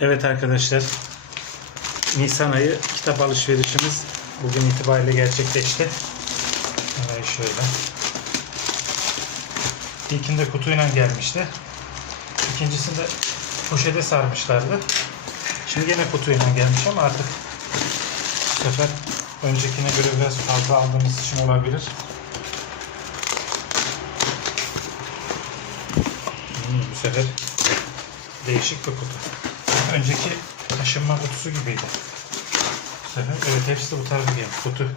Evet arkadaşlar. Nisan ayı kitap alışverişimiz bugün itibariyle gerçekleşti. Hemen şöyle. İlkinde kutuyla gelmişti. İkincisinde poşete sarmışlardı. Şimdi yine kutuyla gelmiş ama artık bu sefer öncekine göre biraz fazla aldığımız için olabilir. Hmm, bu sefer değişik bir kutu. Önceki taşınma kutusu gibiydi. Sefer evet hepsi de bu tarafa gelmiş. Kutu.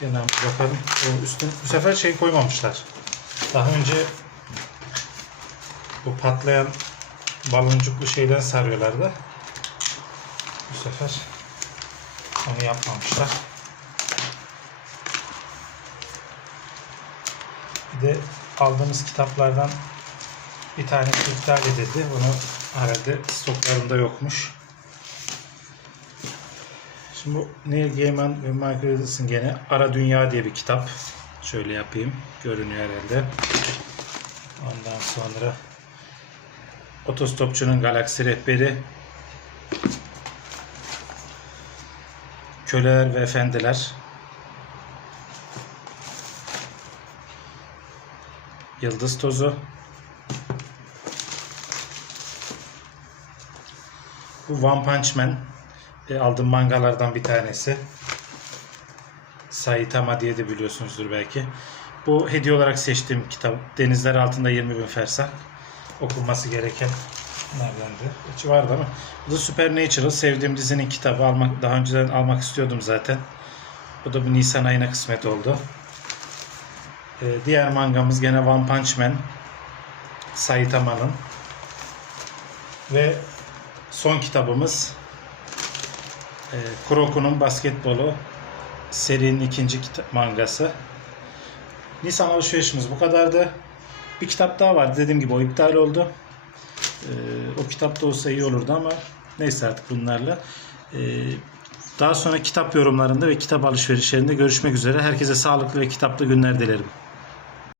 Yanına bir bakalım. O üstüne, bu sefer şey koymamışlar. Daha önce bu patlayan baloncuklu şeyden sarıyorlardı. Bu sefer onu yapmamışlar. Bir de aldığımız kitaplardan bir tanesi iptal edildi. Bunu herhalde stoklarında yokmuş. Şimdi bu Neil Gaiman ve Michael Edison gene Ara Dünya diye bir kitap. Şöyle yapayım. Görünüyor herhalde. Ondan sonra Otostopçunun Galaksi Rehberi Köleler ve Efendiler Yıldız Tozu Bu One Punch Man e, aldığım mangalardan bir tanesi. Saitama diye de biliyorsunuzdur belki. Bu hediye olarak seçtiğim kitap. Denizler altında 20 bin fersah. Okunması gereken neredendi? Hiç vardı ama. Bu da Supernatural. Sevdiğim dizinin kitabı. almak Daha önceden almak istiyordum zaten. Bu da bu Nisan ayına kısmet oldu. E, diğer mangamız gene One Punch Man. Saitama'nın. Ve son kitabımız e, Kuroku'nun basketbolu serinin ikinci mangası. Nisan alışverişimiz bu kadardı. Bir kitap daha var. Dediğim gibi o iptal oldu. E, o kitap da olsa iyi olurdu ama neyse artık bunlarla. E, daha sonra kitap yorumlarında ve kitap alışverişlerinde görüşmek üzere. Herkese sağlıklı ve kitaplı günler dilerim.